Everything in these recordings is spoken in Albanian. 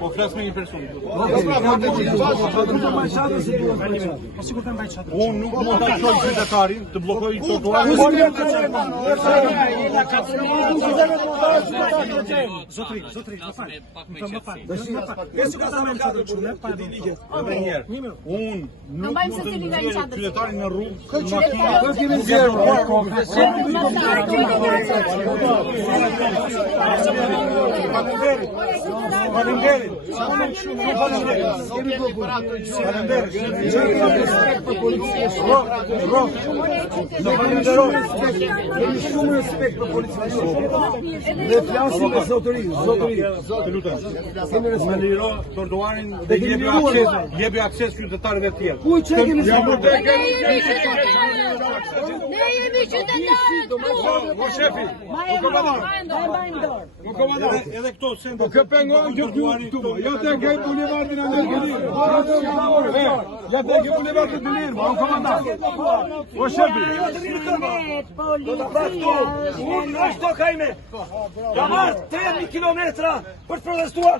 Po flas me një person. Unë nuk mund ta çoj qytetarin të bllokoj trotuarin. Zotri, më fal. Unë nuk mund të nxjerr qytetarin në rrugë. Faleminderit. Kemi shumë respekt për policisë. Ne flasim me zotërinë. Të lutem. Më liro trotuarin dhe jepi akses qytetarëve të tjerë. Ku çekemi Ne jemi qytetarët. Po shefi. Edhe këto sen. Po kë pengon këtu. Jo te ke bulevardin Amerikën. Ja te ke bulevardin Dilir, po komandant. Po shefi. Unë në shto kajme. Ka marrë 3.000 kilometra për të protestuar.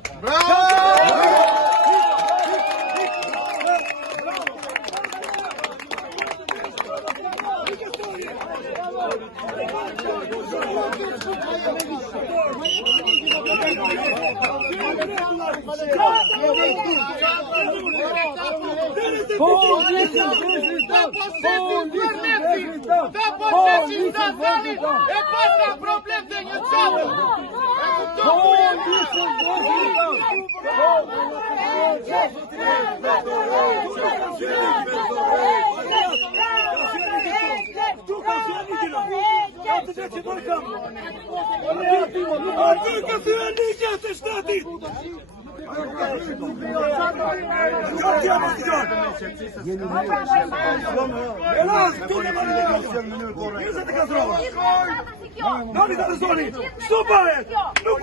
Nuk